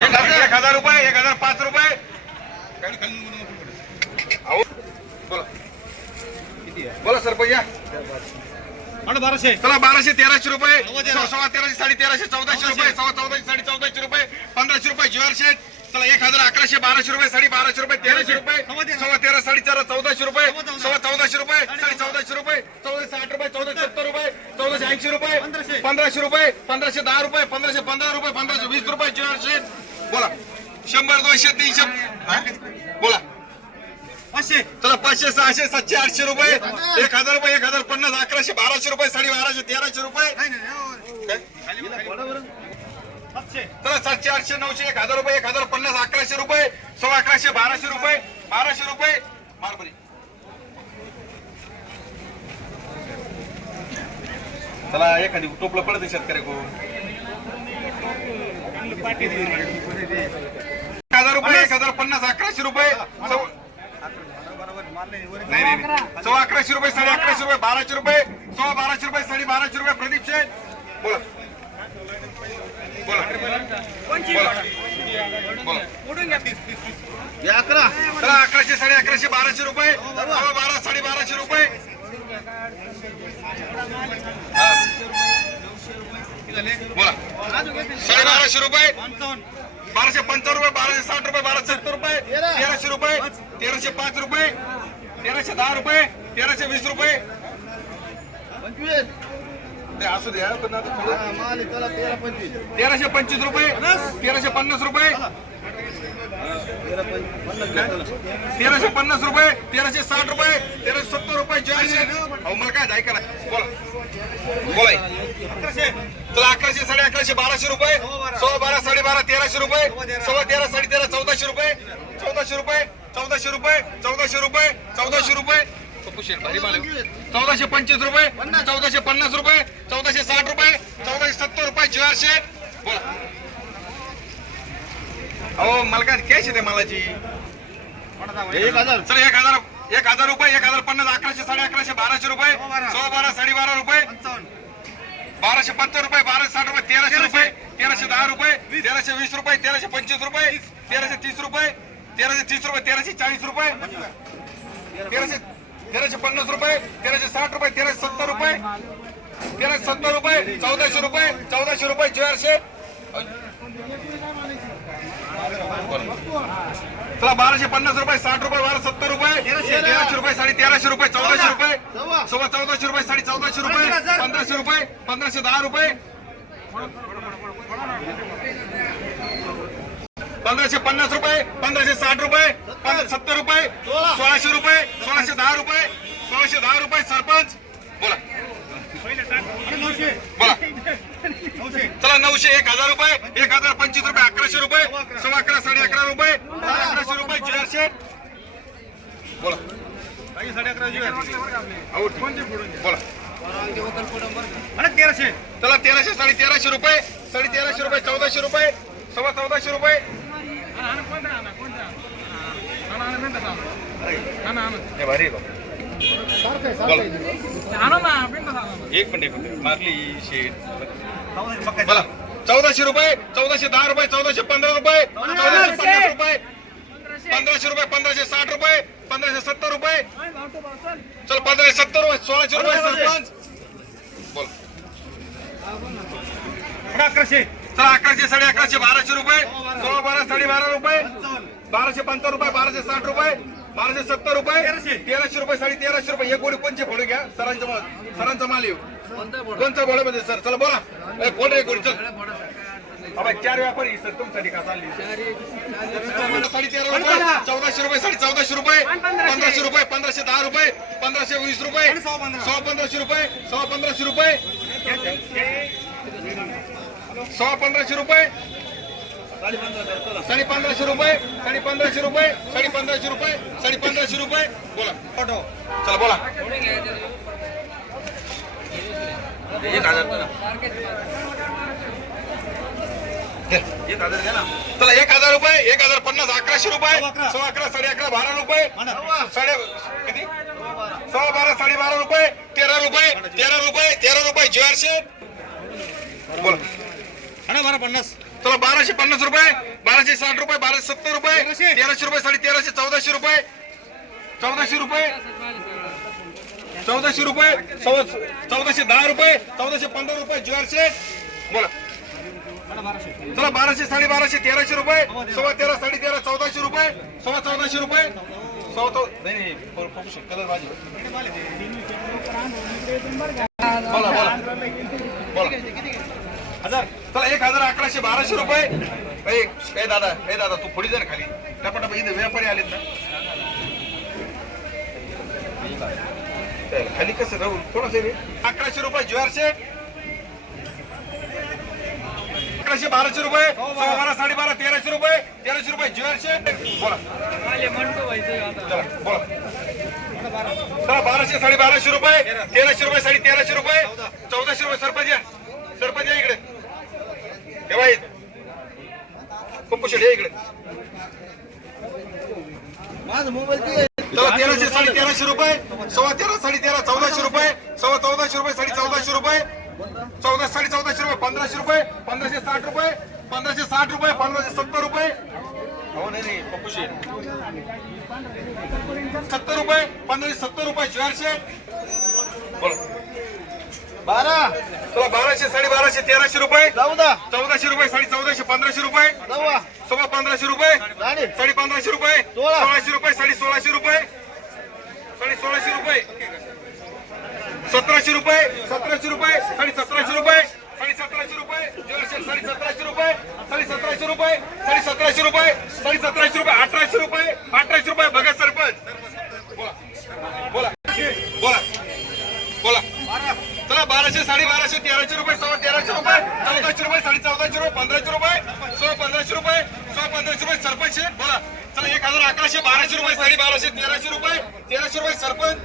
एक हजार रुपये एक हजार पाच रुपये. बोला. बोला सरपंच या. बाराशे. चला बाराशे तेराशे रुपये. सव्वा तेराशे साडे तेराशे चौदाशे रुपये सव्वा चौदाशे साडे चौदाशे रुपये पंधराशे रुपये ज्वेलर शेट चला एक हजार अकराशे बाराशे रुपये साडे बाराशे रुपये तेराशे रुपये. सव्वा तेरा साडे चार चौदाशे रुपये. सव्वा चौदाशे रुपये साडे चौदाशे रुपये. चौदाशे साठ रुपये चौदाशे सत्तर रुपये. चौदाशे ऐंशी रुपये पंधराशे. रुपये पंधराशे दहा रुपये पंधराशे पंधरा रुपये पंधराशे वीस रुपये शेट बोला. शंभर दोनशे तीनशे. हा? बोला. पाचशे. चला पाचशे सहाशे सातशे आठशे रुपये. एक हजार रुपये एक हजार पन्नास अकराशे बाराशे रुपये साडे बाराशे तेराशे रुपये? सातशे. चला सातशे आठशे नऊशे एक हजार रुपये एक हजार पन्नास अकराशे रुपये सव्वा अकराशे बाराशे रुपये बाराशे रुपये. मार चला एखादी टोपलं पडत शेतकरी कोण एक हजार रुपये एक हजार पन्नास अकराशे रुपये. सव्वा- नाही नाही नाही. सव्वा अकराशे रुपये साडे अकराशे रुपये बाराशे रुपये. सव्वा बाराशे रुपये साडे बाराशे रुपये प्रदीप शेठ. बोला. बोला. बोला. बोला. अकरा. चला अकराशे साडे अकराशे बाराशे रुपये. सव्वा बारा साडे बाराशे रुपये. साडे बाराशे रुपये. बाराशे पंचावन्न रुपये बाराशे साठ रुपये बाराशे सत्तर रुपये तेराशे रुपये तेराशे पाच रुपये तेराशे दहा रुपये तेराशे वीस रुपये. असू द्या पण आता थोडं- तेराशे पंचवीस रुपये तेराशे पन्नास रुपये. तेराशे पन्नास रुपये तेराशे साठ रुपये तेराशे सत्तर रुपये चारशे अहो मला काय ऐका ना बोला. बोला. अकराशे चला अकराशे साडे अकराशे बाराशे रुपये. सव्वा बारा साडे बारा तेराशे रुपये. सव्वा तेरा साडे तेरा चौदाशे रुपये. चौदाशे रुपये चौदाशे रुपये चौदाशे रुपये चौदाशे रुपये. चौदाशे पंचवीस रुपये चौदाशे पन्नास रुपये चौदाशे साठ रुपये चौदाशे सत्तर रुपये चारशे. बोला. अहो मला काय कॅश येते मालाची? एक हजार. चला एक हजार एक हजार रुपये एक हजार पन्नास अकराशे साडे अकराशे बाराशे रुपये सव्वा बारा. साडे बारा रुपये बाराशे पंचावन्न रुपये बाराशे साठ रुपये तेराशे रुपये तेराशे दहा रुपये तेराशे वीस रुपये तेराशे पंचवीस रुपये तेराशे तीस रुपये तेराशे तीस रुपये तेराशे चाळीस रुपये तेराशे तेराशे पन्नास रुपये तेराशे साठ रुपये तेराशे सत्तर रुपये तेराशे सत्तर रुपये चौदाशे रुपये चौदाशे रुपये चारशे. चला बाराशे पन्नास रुपये साठ रुपये बारा सत्तर रुपये तेराशे. रुपये साडे तेराशे रुपये चौदाशे रुपये सव्वा चौदाशे रुपये साडे चौदाशे रुपये पंधराशे रुपये पंधराशे दहा रुपये. पंधराशे पन्नास रुपये पंधराशे साठ रुपये सत्तर. रुपये सोळाशे रुपये सोळाशे दहा रुपये सोळाशे दहा रुपये सरपंच बोला नऊशे बोला नऊशे चला नऊशे एक हजार रुपये एक हजार पंचवीस रुपये अकराशे रुपये सव्वा अकरा साडे अकरा रुपये साडे अकराशे रुपये चारशे. बोला. साडे अकरा आऊट बोला. तेराशे. चला तेराशे साडे तेराशे रुपये साडे तेराशे रुपये चौदाशे रुपये सव्वा चौदाशे रुपये. हे भारी. एक मिनिट एक मिनिट. मारली शेट बोला. चौदाशे रुपये चौदाशे दहा रुपये चौदाशे पंधरा रुपये चौदाशे पन्नास रुपये. पंधराशे. रुपये पंधराशे साठ रुपये पंधराशे सत्तर रुपये. चल पंधराशे सत्तर रुपये सोळाशे रुपये सरपंच. बोल. अकराशे. चला अकराशे साडे अकराशे बाराशे रुपये सोळा बारा साडे बारा रुपये बाराशे पंचावन्न रुपये बाराशे साठ रुपये बाराशे सत्तर रुपये तेराशे. रुपये साडे तेराशे रुपये. एक गोडी कोणचे फोडू घ्या. सरांचा माल सरांचा माल येऊ. कोणचा बोलामध्ये सर चला बोला. गोडी चल. अबे, चार व्यापारी सर का चालली? तेरा रुपये चौदाशे रुपये साडे चौदाशे रुपये पंधराशे. रुपये पंधराशे दहा रुपये पंधराशे वीस रुपये सव्वा पंधरा. सव्वा पंधराशे रुपये सव्वा पंधराशे रुपये सव्वा पंधराशे रुपये साडे पंधराशे रुपये साडे पंधराशे रुपये साडे पंधराशे रुपये साडे पंधराशे रुपये. बोला. चला बोला. एक हजार ना. चला एक हजार रुपये एक हजार पन्नास अकराशे रुपये सव्वा अकरा. साडे अकरा बारा रुपये. साडे किती? सव्वा बारा साडे बारा रुपये तेरा रुपये तेरा रुपये तेरा रुपये चारशे. बोला. बारा पन्नास. चला बाराशे पन्नास रुपये बाराशे साठ रुपये बाराशे सत्तर रुपये. तेराशे रुपये साडे तेराशे चौदाशे रुपये चौदाशे रुपये. चौदाशे रुपये चौदाशे दहा रुपये चौदाशे पंधरा रुपये ज्वारशे बोला. चला बाराशे साडे बाराशे तेराशे रुपये सव्वा तेरा साडे तेरा चौदाशे रुपये सव्वा चौदाशे रुपये सव्वा चौ बोला बोला. बोला. हजार. चला एक हजार अकराशे बाराशे रुपये. ए दादा ए दादा तू पुढे जा खाली. टपाटप इथे व्यापारी आलेत ना. खाली कसं राहू कोणाचे रे अकराशे रुपये ज्वेलर शेट अकराशे बाराशे रुपये सव्वा बारा साडेबारा तेराशे रुपये तेराशे रुपये ज्वेलर शेट बोला. बोला. चला बाराशे साडे बाराशे रुपये तेराशे रुपये साडे तेराशे रुपये चौदाशे रुपये सरपंच या. सरपंच या इकडे. हे पप्पू शेट या इकडे. त्याला तेराशे साडे तेराशे रुपये सव्वा तेरा साडे तेरा चौदाशे रुपये सव्वा चौदाशे रुपये साडे चौदाशे रुपये चौदा साडे चौदाशे रुपये पंधराशे रुपये पंधराशे साठ रुपये पंधराशे साठ रुपये पंधराशे सत्तर रुपये. हो नाही सत्तर रुपये पंधराशे सत्तर रुपये चारशे. बारा. चला बाराशे साडे बाराशे तेराशे रुपये. चौदा चौदाशे रुपये साडे चौदाशे पंधराशे रुपये. नवा सव्वा पंधराशे रुपये. साडे साडे पंधराशे रुपये. सोळा. सोळाशे रुपये साडे सोळाशे रुपये. साडे सोळाशे रुपये. सतराशे रुपये सतराशे रुपये साडे सतराशे चला बाराशे साडे बाराशे तेराशे रुपये सव्वा तेराशे रुपये चौदाशे रुपये साडे चौदाशे रुपये पंधराशे रुपये सव्वा पंधराशे रुपये सव्वा पंधराशे रुपये सरपंच. बोला. चला एक हजार अकराशे बाराशे रुपये साडे बाराशे तेराशे रुपये तेराशे रुपये सरपंच.